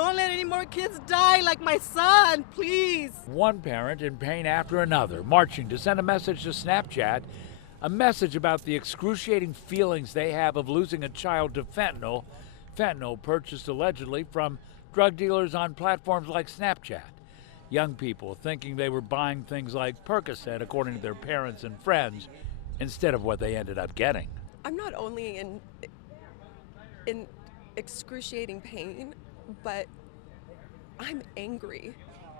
Don't let any more kids die like my son, please. One parent in pain after another, marching to send a message to Snapchat, a message about the excruciating feelings they have of losing a child to fentanyl purchased allegedly from drug dealers on platforms like Snapchat. Young people thinking they were buying things like Percocet, according to their parents and friends, instead of what they ended up getting. I'm not only in excruciating pain, but I'm angry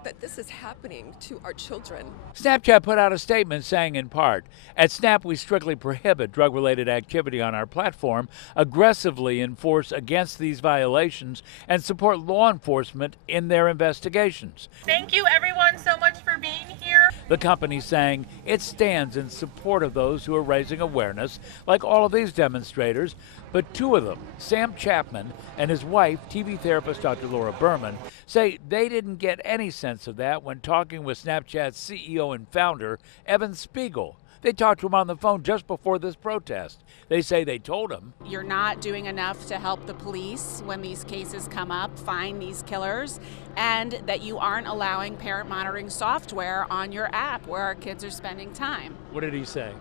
that this is happening to our children. Snapchat put out a statement saying, in part, "At Snap, we strictly prohibit drug-related activity on our platform, aggressively enforce against these violations, and support law enforcement in their investigations." Thank you everyone so much for being here. The company saying it stands in support of those who are raising awareness, like all of these demonstrators, but two of them, Sam Chapman and his wife, TV therapist Dr. Laura Berman, say they didn't get any sense of that when talking with Snapchat's CEO and founder, Evan Spiegel. They talked to him on the phone just before this protest. They say they told him, "You're not doing enough to help the police when these cases come up, find these killers, and that you aren't allowing parent monitoring software on your app where our kids are spending time." What did he say?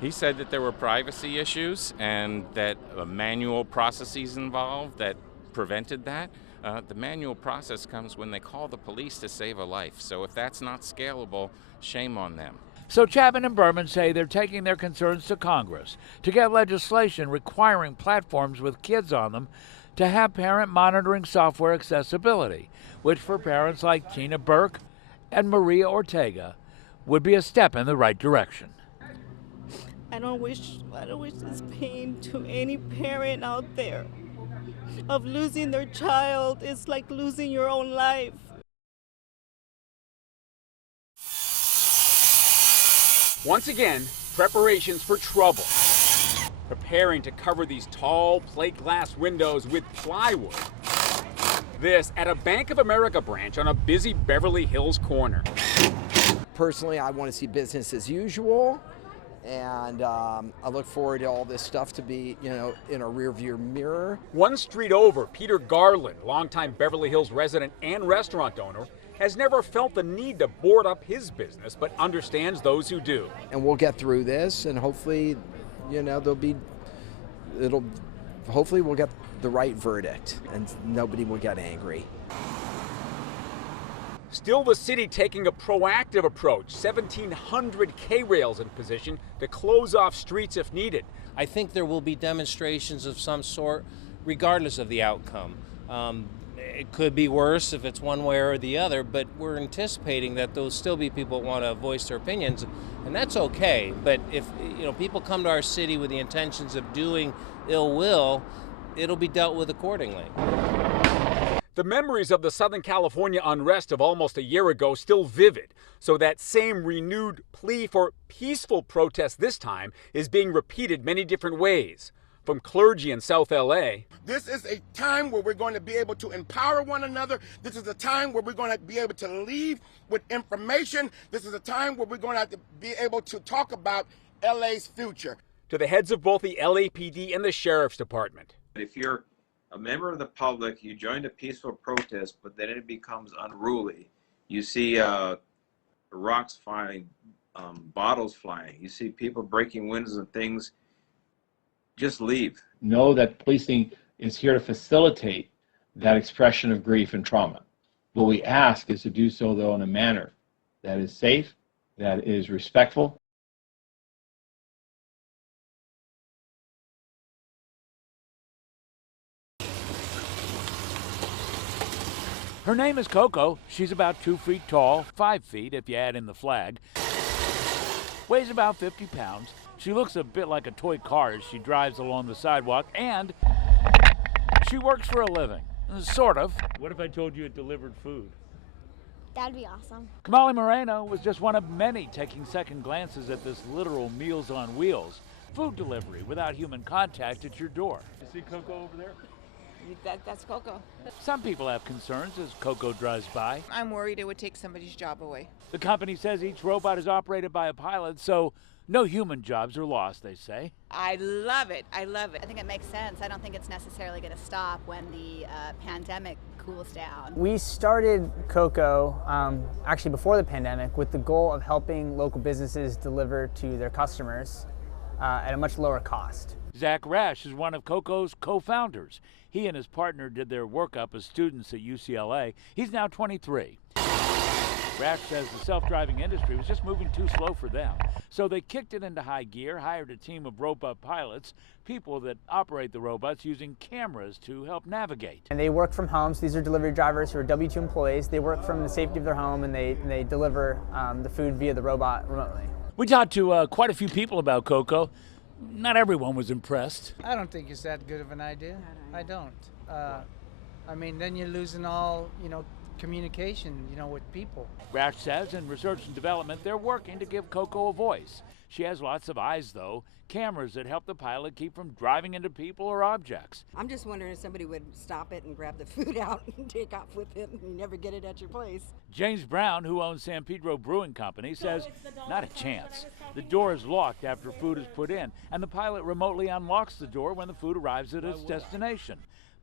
He said that there were privacy issues and that manual processes involved that prevented that. The manual process comes when they call the police to save a life. So if that's not scalable, shame on them. So Chapman and Berman say they're taking their concerns to Congress to get legislation requiring platforms with kids on them to have parent monitoring software accessibility, which for parents like Tina Burke and Maria Ortega would be a step in the right direction. I don't wish this pain to any parent out there of losing their child. It's like losing your own life. Once again, preparations for trouble. Preparing to cover these tall plate glass windows with plywood. This at a Bank of America branch on a busy Beverly Hills corner. Personally, I want to see business as usual, and I look forward to all this stuff to be, in a rearview mirror. One street over, Peter Garland, longtime Beverly Hills resident and restaurant owner, has never felt the need to board up his business, but understands those who do. And we'll get through this, and hopefully, hopefully we'll get the right verdict, and nobody will get angry. Still, the city taking a proactive approach, 1,700 K-rails in position to close off streets if needed. I think there will be demonstrations of some sort, regardless of the outcome. It could be worse if it's one way or the other, but we're anticipating that there'll still be people who want to voice their opinions, and that's okay. But if people come to our city with the intentions of doing ill will, it'll be dealt with accordingly. The memories of the Southern California unrest of almost a year ago still vivid, so that same renewed plea for peaceful protest this time is being repeated many different ways. From clergy in South LA. This is a time where we're going to be able to empower one another. This is a time where we're going to be able to leave with information. This is a time where we're going to be able to talk about LA's future. To the heads of both the LAPD and the Sheriff's Department. If you're a member of the public, you joined a peaceful protest, but then it becomes unruly. You see rocks flying, bottles flying. You see people breaking windows and things. Just leave. Know that policing is here to facilitate that expression of grief and trauma. What we ask is to do so, though, in a manner that is safe, that is respectful. Her name is Coco. She's about 2 feet tall, 5 feet if you add in the flag. Weighs about 50 pounds. She looks a bit like a toy car as she drives along the sidewalk, and she works for a living. Sort of. What if I told you it delivered food? That'd be awesome. Kamali Moreno was just one of many taking second glances at this literal Meals on Wheels, food delivery without human contact at your door. You see Coco over there? That's Coco. Some people have concerns as Coco drives by. I'm worried it would take somebody's job away. The company says each robot is operated by a pilot, so no human jobs are lost, they say. I love it. I love it. I think it makes sense. I don't think it's necessarily going to stop when the pandemic cools down. We started Coco actually before the pandemic with the goal of helping local businesses deliver to their customers at a much lower cost. Zach Rash is one of Coco's co-founders. He and his partner did their workup as students at UCLA. He's now 23. Rash says the self-driving industry was just moving too slow for them. So they kicked it into high gear, hired a team of robot pilots, people that operate the robots using cameras to help navigate. And they work from home, so these are delivery drivers who are W-2 employees. They work from the safety of their home, and they deliver the food via the robot remotely. We talked to quite a few people about Coco. Not everyone was impressed. I don't think it's that good of an idea. I don't. I mean, then you're losing all, communication, with people. Rash says in research and development, they're working to give Coco a voice. She has lots of eyes, though, cameras that help the pilot keep from driving into people or objects. I'm just wondering if somebody would stop it and grab the food out and take off with it and you never get it at your place. James Brown, who owns San Pedro Brewing Company, says not a chance. The door is locked after food is put in, and the pilot remotely unlocks the door when the food arrives at its destination.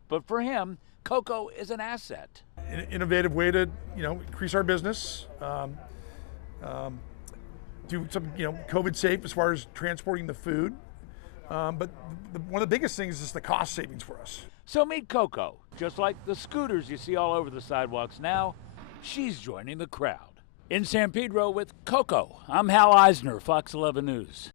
But for him, Coco is an asset. An innovative way to, increase our business, do some, COVID safe as far as transporting the food. But one of the biggest things is the cost savings for us. So meet Coco. Just like the scooters you see all over the sidewalks now, she's joining the crowd. In San Pedro with Coco, I'm Hal Eisner, Fox 11 News.